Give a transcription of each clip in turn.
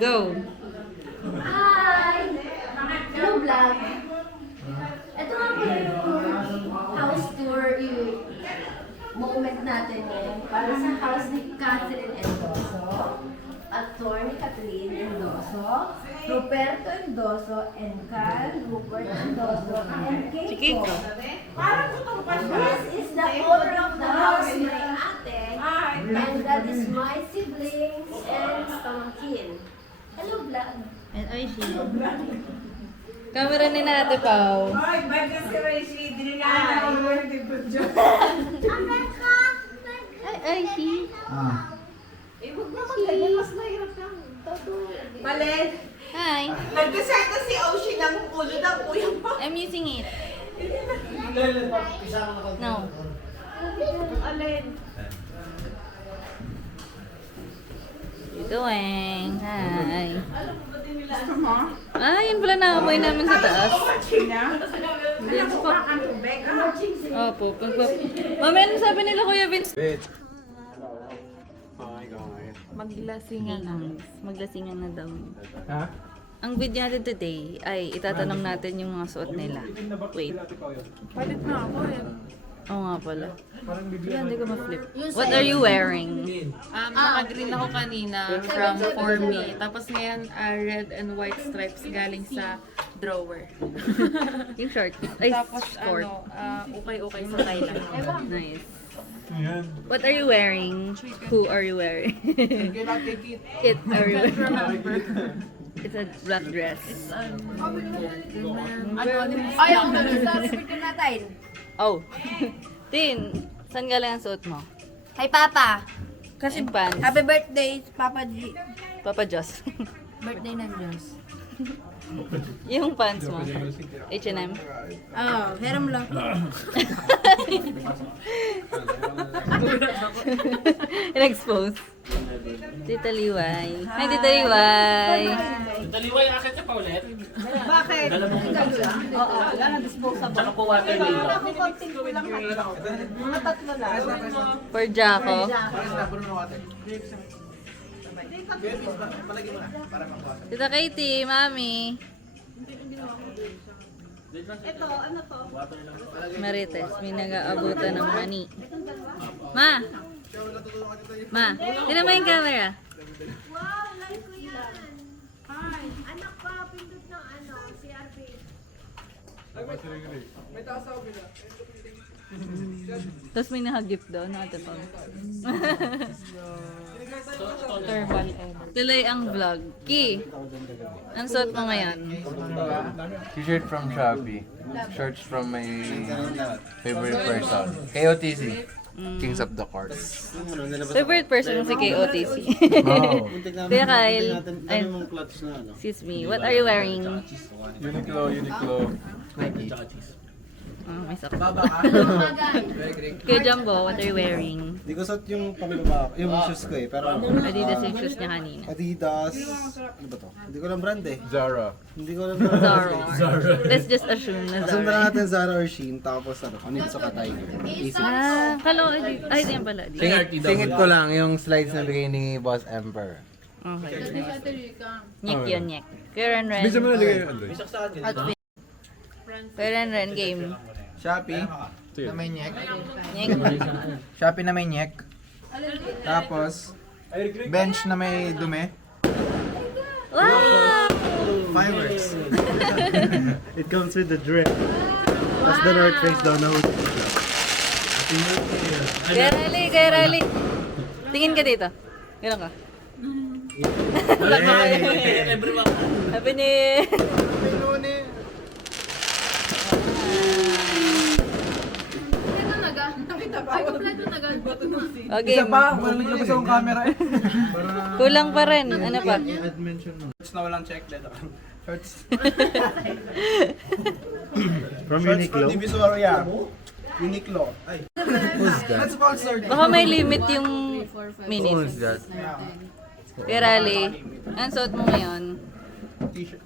Go. Hi! Hello, vlog. Ito nga pala yung house tour moment natin ngayon para sa house ni Catherine Endoso, attorney Catherine Endoso, Roberto Endoso, and Cal Rupert Endoso, and Keiko. This is the owner of the house, my ate, and that is my siblings and pamangkin. Hello, vlog. And Oishi. Camera ni Ate Pao. Ay, ba't ka si Rishi? Dinilala ko yung dito dyan. Ay, Oishi. Huwag naman ganyan, mas mahirap kang Malen, Hi. nagkaseta si Oshi ng ulo ng kuya mo. I'm using it. No. Alin? You doing? Hi. Gusto mo? Ah, yun pala nakamoy namin sa taas. China? Hindi Ano po. po ang tubig? Opo. Mami, ano sabi nila Kuya Vince? Maglasingan na. Maglasingan na daw. Ha? Ang video natin today ay itatanong natin yung mga suot nila. Wait. Palit na ako eh. Oo nga pala. Hindi ko ma-flip. What are you wearing? Naka-green ako kanina from For Me. Tapos ngayon, red and white stripes galing sa drawer. Yung short. Ay, Tapos short. ukay-ukay sa Thailand. Nice. Ayan. What are you wearing? Who are you wearing? It are you wearing? It's a black dress. Ay, ang nag-start natin. Oh. Tin, saan galing ang suot mo? Hi, Papa. Kasi pants. Happy birthday, Papa G. Papa Joss. Birthday ng Diyos. Yung pants mo. H&M. Oh, heram lang. In-expose. Tita Liway. Hi, Tita Liway. Taliway, akit ka pa ulit. Bakit? Oo, wala na disposable. Tsaka po water nilo. Ako konting kulang kayo. Mga tatlo na. For Jaco. Tita Katie, Mami. Ito, ano to? Marites, may nag-aabutan ng mani. Ma! Ma, tinan mo yung camera. Wow, like ko yan. Hi. Anak pa, pindot ng ano, CRB. Tapos may nakagift doon, ate pa. Thermal and Tuloy ang vlog. Ki, ang suot mo ngayon? T-shirt from Shopee. Shirts from my favorite person. KOTC. Kings of the Court. Favorite person si KOTC. Wow. Kuya Kyle, ay, excuse me, what are you wearing? Uniqlo. Nike. Oh, may sakit. Kuya Jumbo, what are you wearing? Hindi ko suot yung pangbabae, yung shoes ko eh, pero Adidas yung shoes niya kanina. Adidas, ano ba to? Hindi ko lang brand eh. Zara. Hindi ko lang brand. Zara. Let's just assume na Sundan Zara. natin Zara or Shein, tapos ano yung sukatay. Easy. Ah, kalo, ay, di yan pala. Singit ko lang yung slides na bigay ni Boss Emperor. Okay. Nyek yun, nyek. Kuya Ren. Bisa mo nalagay yung ano? Outfit. Kuya Ren, game. Shopee na may nyek. Nyek. Shopee na may nyek. Tapos, bench na may dumi. Wow! Fireworks. It comes with the drip. That's the North Face daw na hood. Kuya Rally. Tingin ka dito. Ganun ka. Happy ni... Okay. Isa pa, walang naglabas akong camera eh. Kulang pa rin. Ano pa? I-add mention mo. Shorts na walang check letter. Shorts. From Shorts Uniqlo. from Divisoria. Uniqlo. Ay. Who's that? That's sponsored. Baka may limit yung minutes. that? Kuya Rally, ang suot mo ngayon?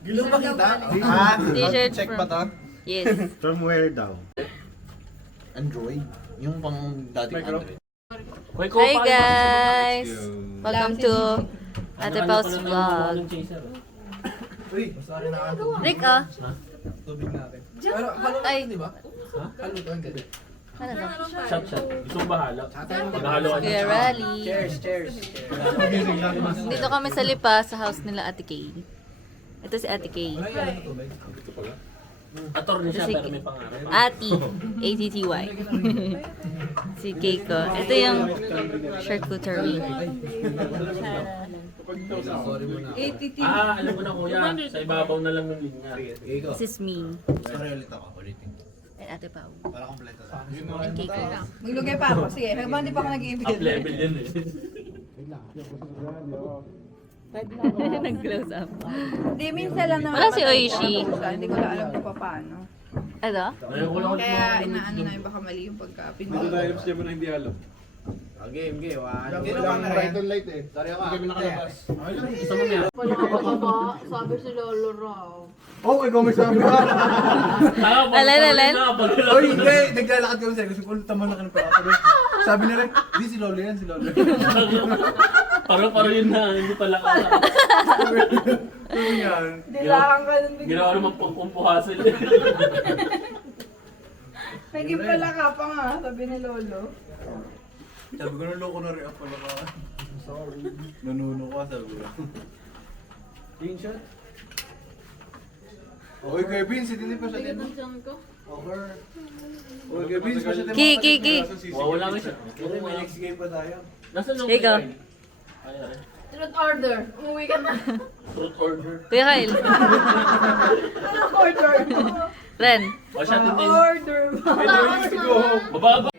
Gilo ba kita? Ah, T-shirt check from- ba to? Yes. From where daw? Android. Yung pang dating Android. Hi guys! Welcome to Ate Pau's vlog. Rick, oh. Ay. Ano to? Shot. Gusto mong bahala? Maghalo ka. Kuya Rally. Cheers. Dito kami sa Lipa, sa house nila Ate Kay. Ito si Ate Kay. Attorney siya Si- pero may pangarap. Ati. A-T-T-Y. Si Keiko. Ito yung charcuterie. Alam mo na kuya, sa ibabaw na lang ng linya. This is me. And Ate Pao. And Keiko. Maglugay pa ako. Sige, habang di pa ako nag-i-ibig. Up level yan eh. Nag-close up. Hindi, minsan lang naman. Wala si Oishi. Hindi ko lang alam kung paano. Ano? Ngayon ko lang Kaya inaano na yung baka mali yung pagkapin. Gusto mo niya? Sabi si Lolo raw. Oh, ikaw may sabi ka. Alan. Oy, hindi. Naglalakad kami sa gusto ko tama na ka ng papa. Sabi na rin, di si Lolo yan, si Lolo. Paro yun na, hindi pala ka. Ano yan? Dilaan ka nun. Ginawa naman pangkumpuhasan. Naging pala ka pa nga, sabi ni Lolo. Sabi ko, naloko na rin ako pala ka. Sorry. Nanuno ka, sabi ko. Screenshot? Okay, Kuya Vince, hindi pa siya din. Over. Okay, Kuya Vince, pa siya din. Ki. Wawala nga siya. Okay, may next game pa tayo. Nasaan yung Ikaw. Truth order. Umuwi ka na. Fruit order. Kuya Kyle. Order. Ren. O siya din din. Order. Baba.